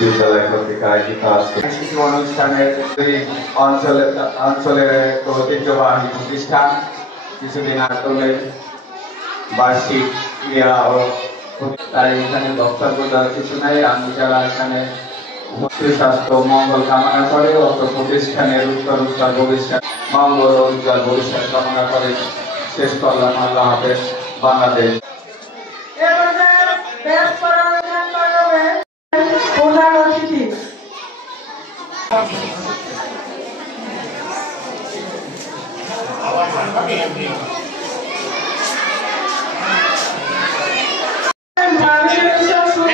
বিদ্যালয় কর্তৃক আয়োজিত আজকে শিশু অনুষ্ঠানের অঞ্চলের এক ঐতিহ্যবাহী প্রতিষ্ঠান কিছুদিন আগে বার্ষিক ক্রিয়া ও তাই এখানে বক্তব্য দেওয়ার কিছু নাই। আমি যারা এখানে স্বাস্থ্য মঙ্গল কামনা করে অত প্রতিষ্ঠানের উত্তর ভবিষ্যৎ মঙ্গল ও উজ্জ্বল ভবিষ্যৎ কামনা করে শেষ করলাম। আল্লাহ হাফেজ। বাংলাদেশ। প্রধান অতিথি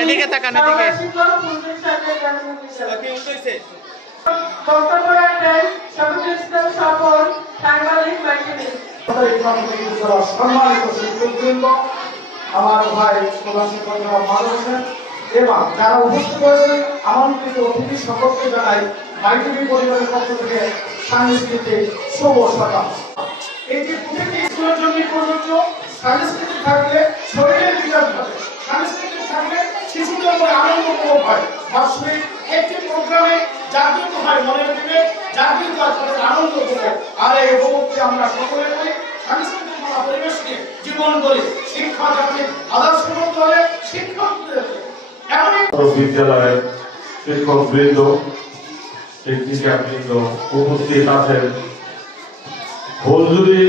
এদিকে তাকান, এদিকে বক্তব্য রাখবেন সবুজ ইসলাম স্বপন সাংবাদিক মাইকেল। সম্মানিত শিক্ষকবৃন্দ, আমার ভাই প্রধান শিক্ষক ভালো আছেন এবং যারা উপস্থিত হয়েছেন আমন্ত্রিত অতিথি সকলকে জানাই মাইটিভি পরিবারের পক্ষ থেকে সাংস্কৃতিক শুভ সকাল। এটি প্রতিটি স্কুলের জন্য প্রযোজ্য। সাংস্কৃতিক থাকলে শরীরের বিকাশ ঘটে, সাংস্কৃতিক থাকলে শিশুদের মনে আনন্দ উপভোগ হয়। বার্ষিক একটি প্রোগ্রামে জাতীয় হয় মনে দিবে জাতীয় তাদের আনন্দ উপভোগ। আর এই উপভোগকে আমরা সকলে করি সাংস্কৃতিক পরিবেশ নিয়ে জীবন করি। শিক্ষা জাতির আদর্শ করে শিক্ষকদের বিদ্যালয়ের শিক্ষকবৃন্দ, শিক্ষিকাবৃন্দ উপস্থিত আছেন। ফুলজুরি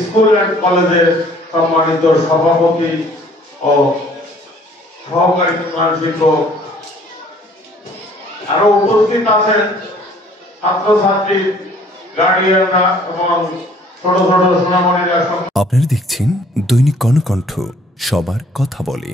স্কুল অ্যান্ড কলেজের সম্মানিত সভাপতি ও সহকারী প্রধান শিক্ষক, আরো উপস্থিত আছেন ছাত্রছাত্রী, গার্ডিয়ানরা এবং ছোট ছোট সোনামণিরা। আপনারা দেখছেন দৈনিক কর্ণকণ্ঠ, সবার কথা বলে।